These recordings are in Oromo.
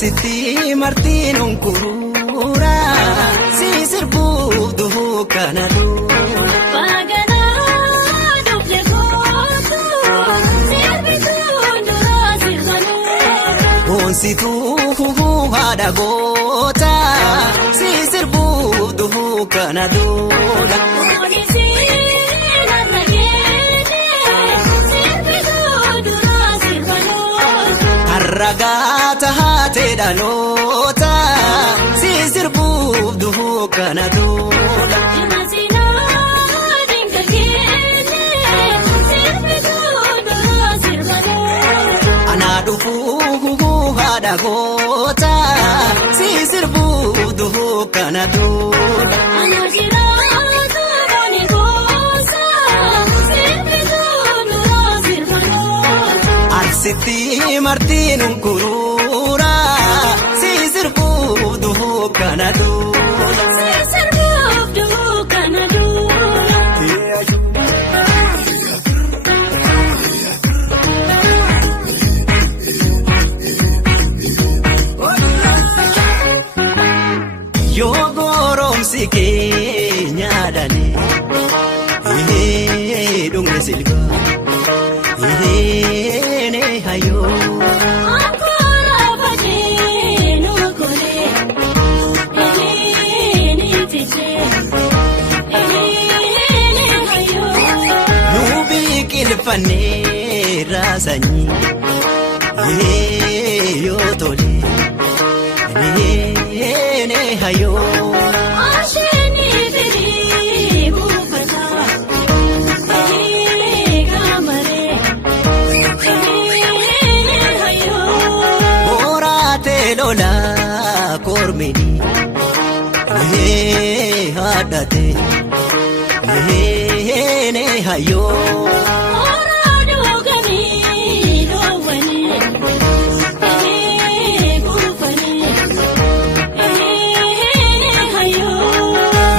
Arsiti Martinun kurura si sirbu duhu kanadu Pagana duble kotu sirbitu dura sirvanu Onsitu hada gota si sirbu duhu kanadu Onisi naragene sirbitu dura sirvanu Arragata hate dalota si sirbu duhu kanadu Imasina dingakene sirbitu dura sirvanu Anadufu hada gota si sirbu duhu kanadu Anajira boni gosa sirbitu dura sirvanu Arsiti Martinun kurura si sirbu duhu kanadu Sirbuuf duhu kanadu Yo goromsi kenyadani dungne silva ne hayo Ankora bajenu kore Eleni tije Eleni hayo nubi kilfane rasani yo tole ne hayo Asheni firi bufata Eleni kamare Eleni hayo orate lola kormini hadate ne hayo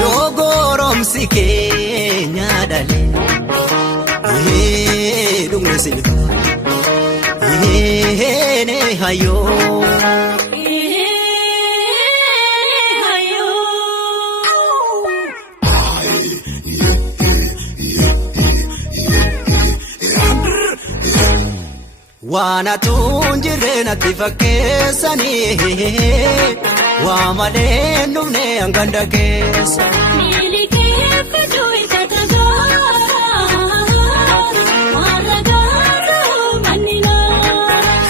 yo goromsi kenyadani dungne silva ne hayo Wana tunjire natti fakkeessani Waamalee dhumne hanganda keessa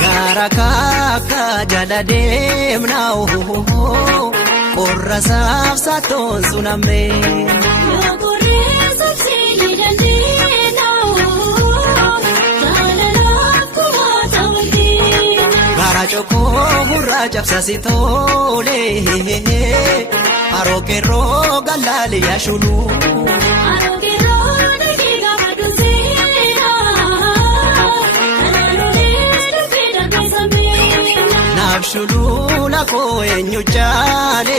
Gara kakka jala deemna qorra saafsatoon suname Gara chokoo gurra cabsasi tole Harookeroo galaali yaashulu Naafshulu lakoo eenyu jaale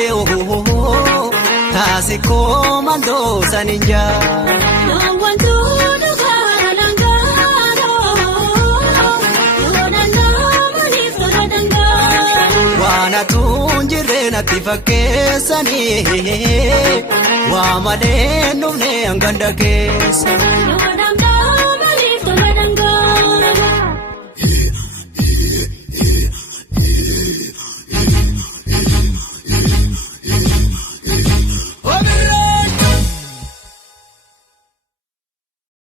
Taasikoo mandoo saninja Wana tunjire natti fakkeessani Waamalee dhumne hanganda keessa